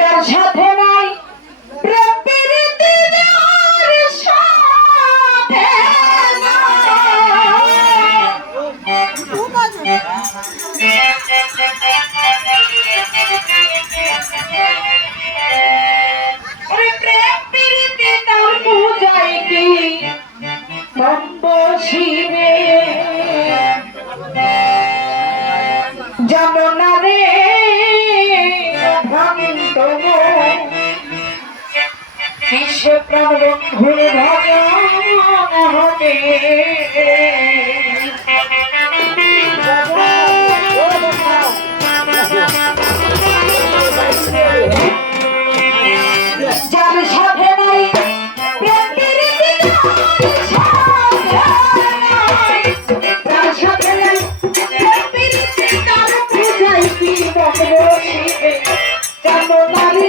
যার সাথে নাই প্রেম প্রীতি যার সাথে প্রেম প্রীতি তার বুঝাই কি শিবে জানো না রে বিশ্ব প্রাণ বন্ধুর ভজন হবে যার সাথে নাই প্রেম প্রীতি যার সাথে নাই প্রেম প্রীতি তার বুঝাই কি শিবে জানো না রে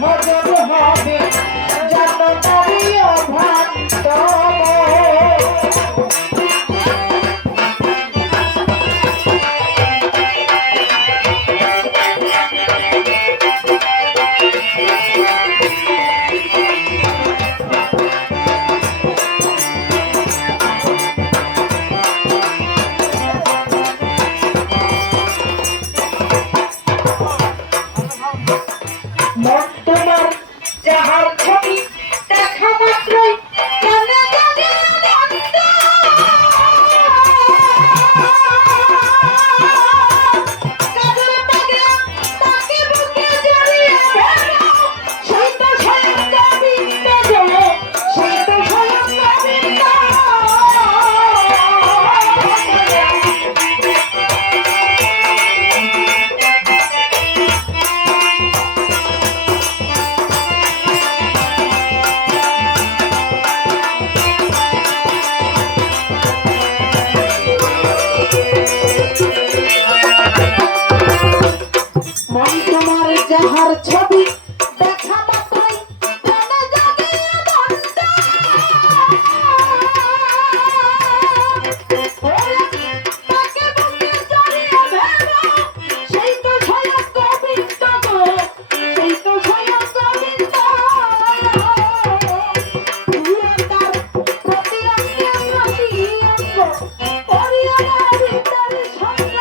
ভজন হবে জানো নারী অভ্রান্ত যাহার ছবি দেখা মাত্রই কানে জাগে আনন্দ কাজল পাগলা তাকে বুকে জড়িয়ে ধরো সেই তো স্বয়ং গোবিন্দ জয় সেই তো স্বয়ং গোবিন্দ যাহার ছবি দেখা মাত্রই প্রাণে জাগে আনন্দ তাকে বুকে জড়িয়ে ধরো সেই তো স্বয়ং গোবিন্দ গো সেই তো স্বয়ং গোবিন্দ তার প্রতি অঙ্গে প্রতি অঙ্গ পরিয়ার ভিতরে সঙ্গ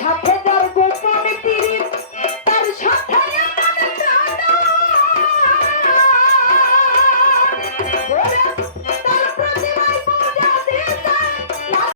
সাথে